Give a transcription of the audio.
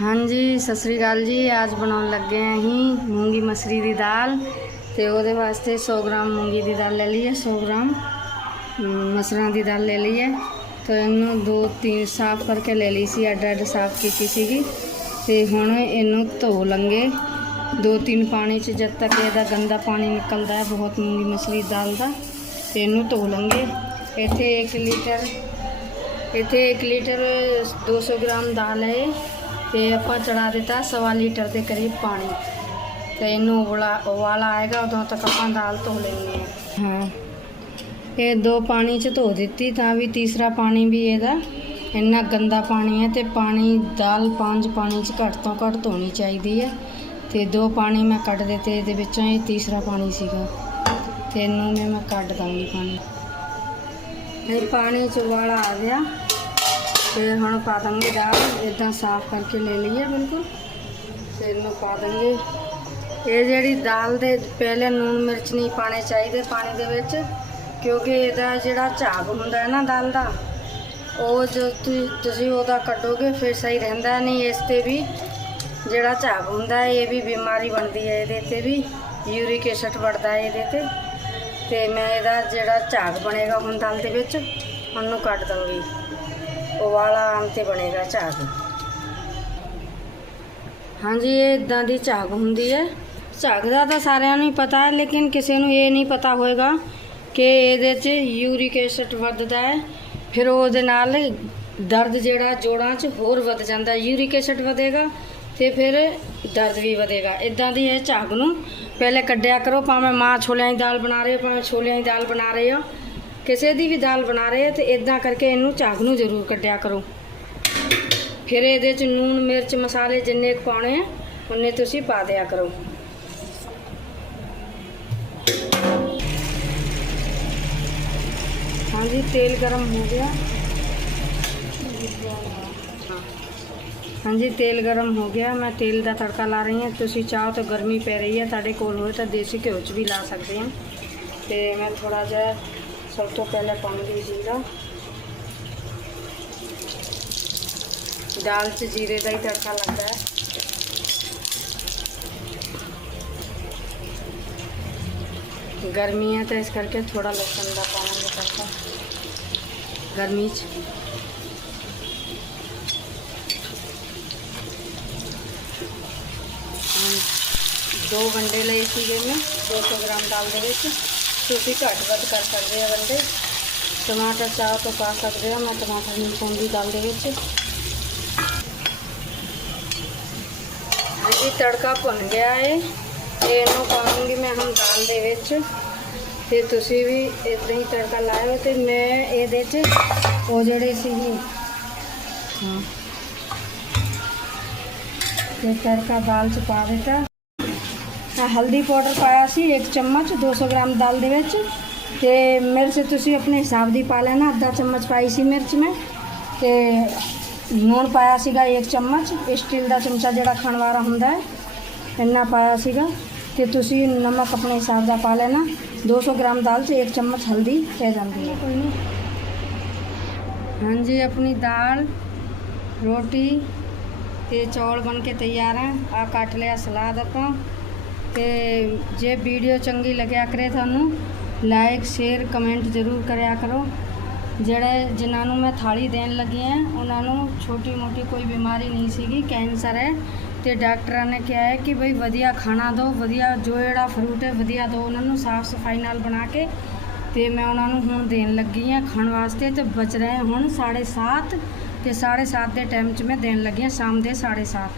ਹਾਂਜੀ, ਸਤਿ ਸ੍ਰੀ ਅਕਾਲ ਜੀ। ਅੱਜ ਬਣਾਉਣ ਲੱਗੇ ਆਂ ਅਸੀਂ ਮੂੰਗੀ ਮਸਰੀ ਦੀ ਦਾਲ ਤੇ ਉਹਦੇ ਵਾਸਤੇ 100 ਗ੍ਰਾਮ ਮੂੰਗੀ ਦੀ ਦਾਲ ਲੈ ਲਈ ਹੈ 100 ਗ੍ਰਾਮ ਮਸਰਾਂ ਦੀ ਦਾਲ ਲੈ ਲਈ ਹੈ ਤੇ ਇਹਨੂੰ ਦੋ ਤਿੰਨ ਸਾਫ਼ ਕਰਕੇ ਲੈ ਲਈ ਸੀ ਅੱਡ ਅੱਡ ਸਾਫ਼ ਕੀਤੀ ਸੀਗੀ। ਤੇ ਹੁਣ ਇਹਨੂੰ ਧੋ ਲੰਗੇ। ਦੋ ਤਿੰਨ ਪਾਣੀ ਚ, ਜਦ ਤੱਕ ਇਹਦਾ ਗੰਦਾ ਪਾਣੀ ਨਿਕਲਦਾ ਹੈ, ਬਹੁਤ ਮੂੰਗੀ ਮਸਰੀ ਦਾਲ ਦਾ, ਤੇ ਇਹਨੂੰ ਧੋ ਲੰਗੇ। ਇੱਥੇ 1 ਲੀਟਰ, ਇੱਥੇ 1 ਲੀਟਰ 200 ਗ੍ਰਾਮ ਦਾਲ ਹੈ ਤੇ ਆਪਾਂ ਚੜਾ ਦਿੱਤਾ ਸਵਾ ਲੀਟਰ ਦੇ ਕਰੀਬ ਪਾਣੀ। ਤੇ ਇਹਨੂੰ ਉਬਲਾ ਉਬਾਲਾ ਆਏਗਾ ਉਦੋਂ ਤੱਕ ਆਪਾਂ ਦਾਲ ਧੋ ਲੈਣੀ ਹੈ। ਹਾਂ। ਇਹ ਦੋ ਪਾਣੀ ਚ ਧੋ ਦਿੱਤੀ ਤਾਂ ਵੀ ਤੀਸਰਾ ਪਾਣੀ ਵੀ ਇਹਦਾ। ਇੰਨਾ ਗੰਦਾ ਪਾਣੀ ਹੈ ਤੇ ਪਾਣੀ ਦਾਲ ਪੰਜ ਪਾਣੀ ਚ ਘੱਟ ਤੋਂ ਘੱਟ ਧੋਣੀ ਚਾਹੀਦੀ ਹੈ। ਤੇ ਦੋ ਪਾਣੀ ਮੈਂ ਕੱਢ ਦਿੱਤੇ ਇਹਦੇ ਵਿੱਚੋਂ ਇਹ ਤੀਸਰਾ ਪਾਣੀ ਸੀਗਾ। ਤੇ ਇਹਨੂੰ ਮੈਂ ਕੱਢ ਦਾਂਗੀ ਪਾਣੀ। ਇਹ ਪਾਣੀ ਚ ਉਬਾਲਾ ਆ ਗਿਆ। ਤੇ ਹੁਣ ਪਾ ਦਾਂਗੇ ਦਾਲ ਇਦਾਂ ਸਾਫ਼ ਕਰਕੇ ਲੈ ਲਈਏ ਬਿਲਕੁਲ। ਤੇ ਇਹਨੂੰ ਪਾ ਦਾਂਗੇ। ਇਹ ਜਿਹੜੀ ਦਾਲ ਦੇ ਪਹਿਲੇ ਨੂਣ ਮਿਰਚ ਨਹੀਂ ਪਾਣੇ ਚਾਹੀਦੇ ਪਾਣੀ ਦੇ ਵਿੱਚ, ਕਿਉਂਕਿ ਇਹਦਾ ਜਿਹੜਾ ਝਾਗ ਹੁੰਦਾ ਹੈ ਨਾ ਦਾਲ ਦਾ, ਉਹ ਜੋ ਤੁ- ਤੁਸੀਂ ਉਹਦਾ ਕੱਢੋਗੇ ਫਿਰ ਸਹੀ ਰਹਿੰਦਾ ਨਹੀਂ ਇਸ ਤੇ ਵੀ ਜਿਹੜਾ ਝਾਗ ਹੁੰਦਾ ਹੈ, ਇਹ ਵੀ ਬਿਮਾਰੀ ਬਣਦੀ ਹੈ ਇਹਦੇ ਤੇ ਵੀ, ਯੂਰਿਕ ਐਸਿਡ ਵੜਦਾ ਹੈ ਇਹਦੇ ਤੇ। ਤੇ ਮੈਂ ਇਹਦਾ ਜਿਹੜਾ ਝਾਗ ਬਣੇਗਾ ਹੁਣ ਦਾਲ ਦੇ ਵਿੱਚ, ਉਹਨੂੰ ਕੱਢ ਦਾਂਗੀ ਉਵਾਲਾ ਆਮ ਤੇ ਬਣੇਗਾ ਝਾਗ। ਹਾਂਜੀ, ਇਹ ਇਦਾਂ ਦੀ ਝਾਗ ਹੁੰਦੀ ਹੈ। ਝਾਗ ਦਾ ਤਾਂ ਸਾਰਿਆਂ ਨੂੰ ਹੀ ਪਤਾ ਹੈ, ਲੇਕਿਨ ਕਿਸੇ ਨੂੰ ਇਹ ਨਹੀਂ ਪਤਾ ਹੋਏਗਾ ਕਿ ਇਹਦੇ 'ਚ ਯੂਰਿਕ ਐਸਿਡ ਵੱਧਦਾ ਹੈ। ਫਿਰ ਉਹਦੇ ਨਾਲ ਦਰਦ ਜਿਹੜਾ ਜੋੜਾਂ 'ਚ ਹੋਰ ਵੱਧ ਜਾਂਦਾ ਯੂਰਿਕ ਐਸਿਡ ਵਧੇਗਾ ਤੇ ਫਿਰ ਦਰਦ ਵੀ ਵਧੇਗਾ। ਇਦਾਂ ਦੀ ਇਹ ਝਾਗ ਨੂੰ ਪਹਿਲੇ ਕੱਢਿਆ ਕਰੋ, ਭਾਵੇਂ ਮਾਂ ਛੋਲਿਆਂ ਦੀ ਦਾਲ ਬਣਾ ਰਹੇ ਹੋ, ਭਾਵੇਂ ਛੋਲਿਆਂ ਦੀ ਦਾਲ ਬਣਾ ਰਹੇ ਹੋ। ਕਿਸੇ ਦੀ ਵੀ ਦਾਲ ਬਣਾ ਰਹੇ ਹੋ ਤੇ ਇਦਾਂ ਕਰਕੇ ਇਹਨੂੰ ਝਾਗ ਨੂੰ ਜ਼ਰੂਰ ਕੱਢਿਆ ਕਰੋ। ਫਿਰ ਇਹਦੇ ਚ ਨੂਣ, ਮਿਰਚ, ਮਸਾਲੇ ਜਿੰਨੇ ਕੁ ਪਾਉਣੇ ਆ, ਉਹਨੇ ਤੁਸੀਂ ਪਾ ਦਿਆ ਕਰੋ। ਹਾਂਜੀ, ਤੇਲ ਗਰਮ ਹੋ ਗਿਆ। ਹਾਂਜੀ, ਤੇਲ ਗਰਮ ਹੋ ਗਿਆ। ਮੈਂ ਤੇਲ ਦਾ ਤੜਕਾ ਲਾ ਰਹੀ ਹਾਂ। ਤੁਸੀਂ ਚਾਹੋ ਤਾਂ ਗਰਮੀ ਪੈ ਰਹੀ ਹੈ। ਤੁਹਾਡੇ ਕੋਲ ਹੋਵੇ ਤਾਂ ਦੇਸੀ ਘਿਓ 'ਚ ਵੀ ਲਾ ਸਕਦੇ ਹਾਂ। ਤੇ ਮੈਂ ਥੋੜਾ ਜਿਹਾ ਸਭ ਤੋਂ ਪਹਿਲੇ ਪਾਉਂਗੀ ਜੀਰਾ ਦਾਲ 'ਚ ਜੀਰੇ ਦਾ ਹੀ ਤੜਕਾ ਲੱਗਦਾ ਹੈ ਗਰਮੀ ਹੈ ਤਾਂ ਇਸ ਕਰਕੇ ਥੋੜਾ ਲਸਣ ਦਾ ਪਾਵਾਂਗੇ ਤੜਕਾ ਗਰਮੀ 'ਚ ਹੁਣ ਦੋ ਵੰਡੇ ਲਏ ਸੀਗੇ ਮੈਂ 200 ਗ੍ਰਾਮ ਦਾਲ ਦੇ ਵਿੱਚ ਤੁਸੀਂ ਘੱਟ ਵੱਧ ਕਰ ਸਕਦੇ ਆ ਬੰਦੇ। ਟਮਾਟਰ ਚਾਹ ਤੋਂ ਪਾ ਸਕਦੇ ਆ। ਮੈਂ ਟਮਾਟਰ ਨਹੀਂ ਪਾਉਂਦੀ ਦਾਲ ਦੇ ਵਿੱਚ। ਜੀ ਤੜਕਾ ਭੁੰਨ ਗਿਆ ਏ। ਤੇ ਇਹਨੂੰ ਪਾਉਂਗੀ ਮੈਂ ਹੁਣ ਦਾਲ ਦੇ ਵਿੱਚ। ਤੇ ਤੁਸੀਂ ਵੀ ਇਦਾਂ ਹੀ ਤੜਕਾ ਲਾਇਓ। ਤੇ ਮੈਂ ਇਹਦੇ 'ਚ ਉਹ ਜਿਹੜੇ ਸੀ ਹਾਂ। ਤੇ ਤੜਕਾ ਦਾਲ 'ਚ ਪਾ ਦਿੱਤਾ। ਹਲਦੀ ਪਾਊਡਰ ਪਾਇਆ ਸੀ 1 ਚਮਚ 200 ਗ੍ਰਾਮ ਦਾਲ ਦੇ ਵਿੱਚ। ਤੇ ਮਿਰਚ ਤੁਸੀਂ ਆਪਣੇ ਹਿਸਾਬ ਦੀ ਪਾ ਲੈਣਾ, ਅੱਧਾ ਚਮਚ ਪਾਈ ਸੀ ਮਿਰਚ ਮੈਂ। ਤੇ ਲੂਣ ਪਾਇਆ ਸੀਗਾ 1 ਚਮਚ ਸਟੀਲ ਦਾ ਚਮਚਾ ਜਿਹੜਾ ਖਾਣ ਵਾਲਾ ਹੁੰਦਾ ਹੈ, ਇੰਨਾ ਪਾਇਆ ਸੀਗਾ। ਤੇ ਤੁਸੀਂ ਨਮਕ ਆਪਣੇ ਹਿਸਾਬ ਦਾ ਪਾ ਲੈਣਾ 200 ਗ੍ਰਾਮ ਦਾਲ 'ਚ 1 ਚਮਚ ਹਲਦੀ ਪੈ ਜਾਂਦੀ ਹੈ। ਕੋਈ ਨਹੀਂ ਹਾਂਜੀ, ਆਪਣੀ ਦਾਲ, ਰੋਟੀ ਤੇ ਚੌਲ ਬਣ ਕੇ ਤਿਆਰ ਹੈ। ਆ ਕੱਟ ਲਿਆ ਸਲਾਦ ਆਪਾਂ। ਤੇ ਜੇ ਵੀਡੀਓ ਚੰਗੀ ਲੱਗਿਆ ਕਰੇ ਤੁਹਾਨੂੰ ਲਾਈਕ ਸ਼ੇਅਰ ਕਮੈਂਟ ਜ਼ਰੂਰ ਕਰਿਆ ਕਰੋ। ਜਿਹੜੇ ਜਿਨ੍ਹਾਂ ਨੂੰ ਮੈਂ ਥਾਲੀ ਦੇਣ ਲੱਗੀ ਹਾਂ ਉਹਨਾਂ ਨੂੰ ਛੋਟੀ ਮੋਟੀ ਕੋਈ ਬਿਮਾਰੀ ਨਹੀਂ ਸੀਗੀ, ਕੈਂਸਰ ਹੈ। ਤੇ ਡਾਕਟਰਾਂ ਨੇ ਕਿਹਾ ਹੈ ਕਿ ਬਈ ਵਧੀਆ ਖਾਣਾ ਦਿਓ, ਵਧੀਆ ਜੋ ਜਿਹੜਾ ਫਰੂਟ ਹੈ, ਵਧੀਆ ਦਿਓ, ਉਹਨਾਂ ਨੂੰ ਸਾਫ਼ ਸਫ਼ਾਈ ਨਾਲ ਬਣਾ ਕੇ। ਤੇ ਮੈਂ ਉਹਨਾਂ ਨੂੰ ਹੁਣ ਦੇਣ ਲੱਗੀ ਹਾਂ ਖਾਣ ਵਾਸਤੇ ਤੇ ਬਚ ਰਹੇ ਹੁਣ 7:30 ਤੇ 7:30 ਦੇ ਟਾਈਮ 'ਚ ਮੈਂ ਦੇਣ ਲੱਗੀ ਹਾਂ ਸ਼ਾਮ ਦੇ 7:30